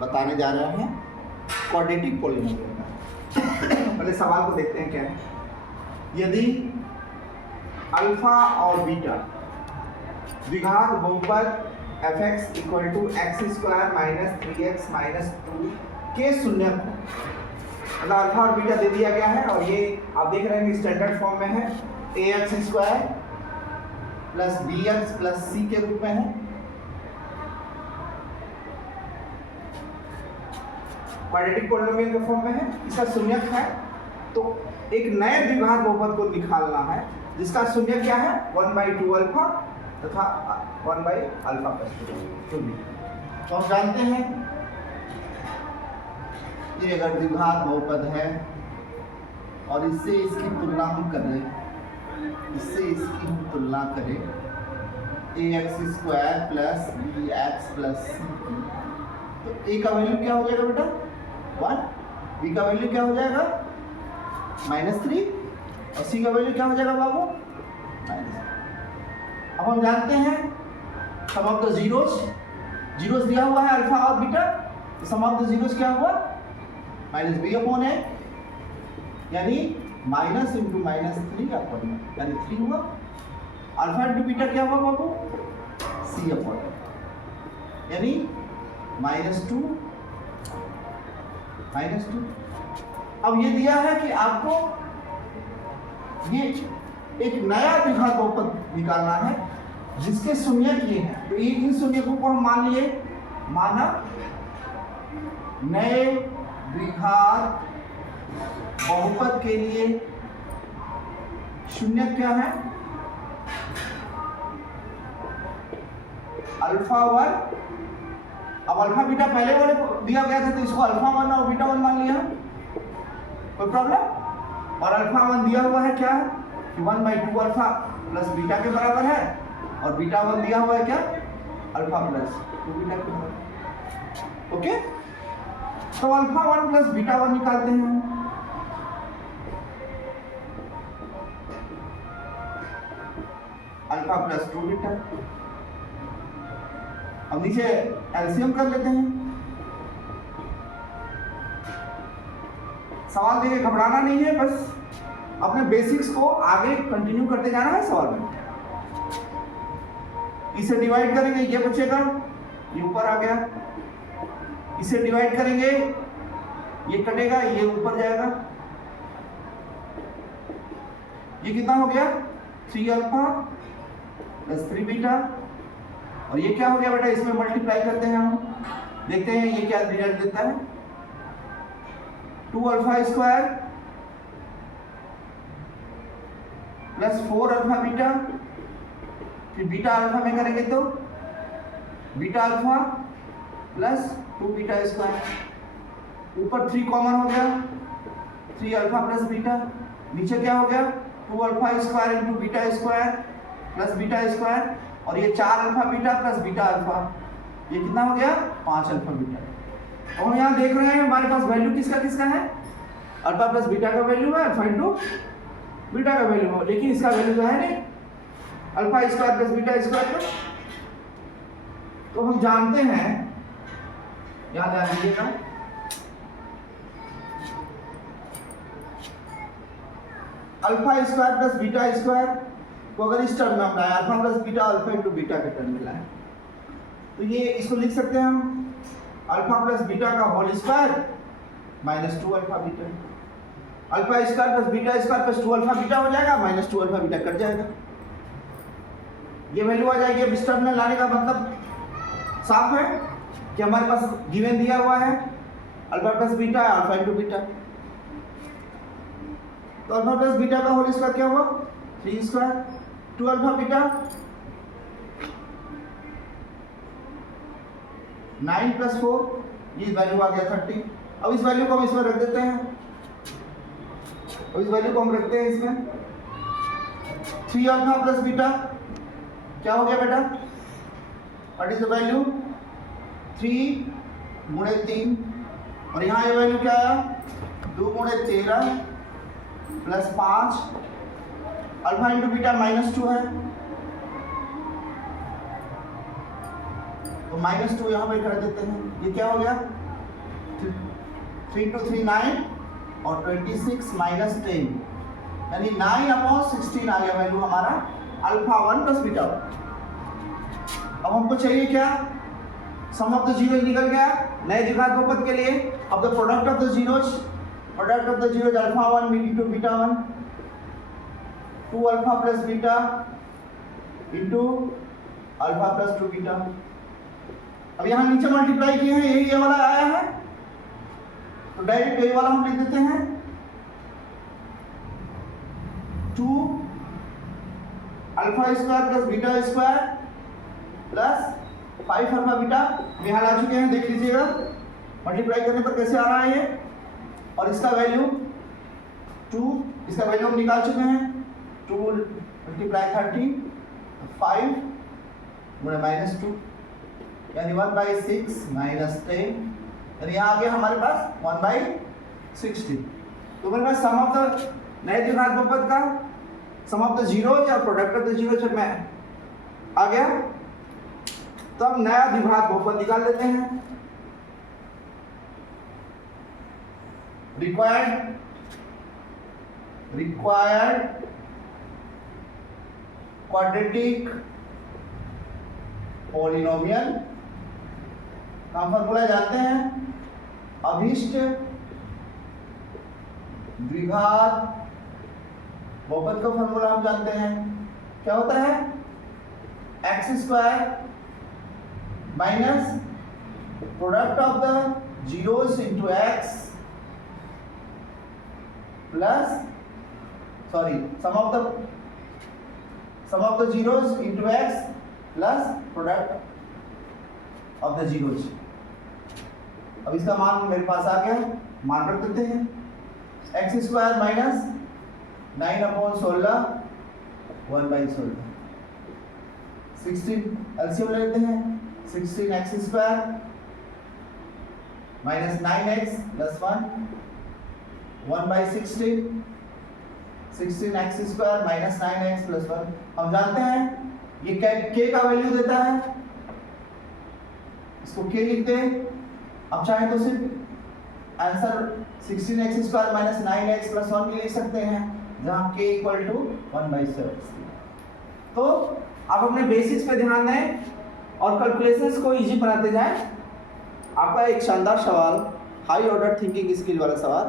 बताने जा रहे हैं क्वाड्रेटिक पॉलिनोमियल का। पहले सवाल को देखते हैं क्या है। यदि अल्फा और बीटा द्विघात बहुपद fx equal to x square minus 3x minus 2 के शून्य को, मतलब अल्फा और बीटा दे दिया गया है और ये आप देख रहे हैं कि स्टैंडर्ड फॉर्म में है ax square plus bx plus c के रूप में है। क्वाड्रेटिक पॉलिनोमियल के फॉर्म में है, इसका शून्यक है। तो एक नए द्विघात बहुपद को निकालना है जिसका शून्यक क्या है 1/2 अल्फा तथा 1/α प्लस 2। तो हम जानते हैं ये अगर द्विघात बहुपद है और इससे इसकी तुलना हम करें, इससे इसकी हम तुलना करें ax square plus bx plus c, तो a का वैल्यू क्या हो जाएगा बेटा 1, b का वैल्यू क्या हो जाएगा -3 और c का वैल्यू क्या हो जाएगा बाबू -। अब हम जानते हैं सम ऑफ द जीरोस दिया हुआ है अल्फा और बीटा, तो सम ऑफ द जीरोस क्या हुआ -b/a, यानी माइनस इंटू -3 यानी 3 हुआ। अल्फा इंटू बीटा क्या हुआ बाबू c/, यानी -2। अब ये दिया है कि आपको ये एक नया द्विघात बहुपद निकालना है जिसके शून्यक ये हैं। तो ये इन शून्यकों को हम मान लिए, माना नए द्विघात बहुपद के लिए शून्यक क्या है अल्फा 1। अब अल्फा बीटा पहले वाले दिया गया था तो इसको अल्फा 1 और बीटा 1 मान लिया, कोई प्रॉब्लम। और अल्फा 1 दिया हुआ है क्या है कि 1/2 अल्फा प्लस बीटा के बराबर है, और बीटा 1 दिया हुआ है क्या अल्फा प्लस 2 बीटा के बराबर। ओके, तो अल्फा 1 प्लस बीटा 1 निकालते हैं। Alpha plus 2 beta. अब नीचे एलसीएम कर लेते हैं। सवाल देखिए, घबराना नहीं है, बस अपने बेसिक्स को आगे कंटिन्यू करते जाना है सवाल में। इसे डिवाइड करेंगे, ये बचेगा, ये ऊपर आ गया। इसे डिवाइड करेंगे, ये कटेगा, ये ऊपर जाएगा। ये कितना हो गया 3 अल्फा प्लस 3 बीटा, और ये क्या हो गया बेटा, इसमें मल्टीप्लाई करते हैं हम, देखते हैं ये क्या रिजल्ट देता है। 2 alpha square plus 4 alpha beta, फिर बीटा अल्फा में करेंगे तो beta alpha plus 2 beta square, ऊपर 3 कॉमन हो गया, 3 अल्फा प्लस बीटा, नीचे क्या हो गया 2 alpha square into beta square plus beta square, और ये 4 alpha beta plus beta alpha, ये कितना हो गया 5 अल्फा बीटा। और यहाँ देख रहे हैं हमारे पास वैल्यू किसका किसका है, अल्फा प्लस बीटा का वैल्यू है, अल्फा इंटू बीटा का वैल्यू है, लेकिन इसका वैल्यू तो है नहीं alpha square plus beta square का। तो हम जानते हैं, याद आ दीजिएगा, alpha square plus beta square को अगर इस टर्म में हम लाए, alpha plus beta alpha into beta के टर्म में लाए, तो ये इसको लिख सकते हैं हम अल्फा प्लस बीटा का whole square minus 2 alpha beta. Alpha square plus beta square plus 2 alpha beta हो जाएगा, माइनस 2 अल्फा बीटा कट जाएगा, ये वैल्यू आ जाएगी। अब इस टर्म में लाने का मतलब साफ है कि हमारे पास गिवन दिया हुआ है alpha plus beta alpha into beta, तो अल्फा प्लस बीटा का होल स्क्वायर क्या हुआ 3 स्क्वायर, 2 अल्फा बीटा 9 प्लस 4, ये वैल्यू आ गया 30। अब इस वैल्यू को हम इसमें रख देते हैं, और इस वैल्यू को हम रखते हैं इसमें 3 अल्फा प्लस बीटा क्या हो गया बेटा, व्हाट इज द वैल्यू 3 गुणे 3, और यहाँ ये वैल्यू क्या आया 2 गुणे 13 प्लस 5, अल्फा इंटू बीटा -2 है, तो -2 यहाँ पे कर देते हैं, ये क्या हो गया 3 to 3 9 और 26 माइनस 10 यानी 9/16 आ गया वैल्यू हमारा अल्फा 1 प्लस बीटा 1। अब हमको चाहिए क्या, सम ऑफ द जीरो निकल गया नए द्विघात बहुपद के लिए। अब the product of the zeros alpha 1 into beta 1 2 alpha plus beta into alpha plus 2 beta. अब यहाँ नीचे मल्टीप्लाई किए हैं, यही ये वाला आया है तो डायरेक्ट ये वाला हम लिख देते हैं 2 alpha square plus beta square plus 5 alpha beta. यहाँ ला चुके हैं, देख लीजिएगा मल्टीप्लाई करने पर कैसे आ रहा है ये। और इसका वैल्यू 2, इसका वैल्यू हम निकाल चुके हैं 2 मल्टीप्लाई 30 5 गुणे -2 यानी 1/6 माइनस 10 यानी यहाँ आ गया हमारे पास 1/60। तो मेरे पास सम ऑफ द नए द्विघात बहुपद का सम ऑफ द जीरोज या प्रोडक्ट ऑफ द जीरोज में आ गया। तो हम नया द्विघात बहुपद निकाल लेते हैं। रिक्वायर्ड क्वाड्रेटिक पॉलिनोमियल का फॉर्मूला जानते हैं। अभीष्ट द्विघात बहुपद का फॉर्मूला हम जानते हैं, क्या होता है x² minus product of the zeros into x plus sum of the zeros into x plus product of the zeros. अब इसका मान मेरे पास आ गया, मान रख देते हैं x² माइनस 9/16 1/16 16 एलसीएम ले लेते हैं 16x² minus 9x plus 1 1/16 16x² minus 9x plus 1। हम जानते हैं ये k का वैल्यू देता है, इसको k लिखते हैं। अब चाहे तो सिर्फ answer 16x² minus 9x plus 1 लिख सकते हैं जहां k इक्वल टू 1/7। तो आप अपने बेसिक्स पे ध्यान दें और कैलकुलेशंस को इजी बनाते जाएं। आपका एक शानदार सवाल, हाई ऑर्डर थिंकिंग स्किल वाला सवाल।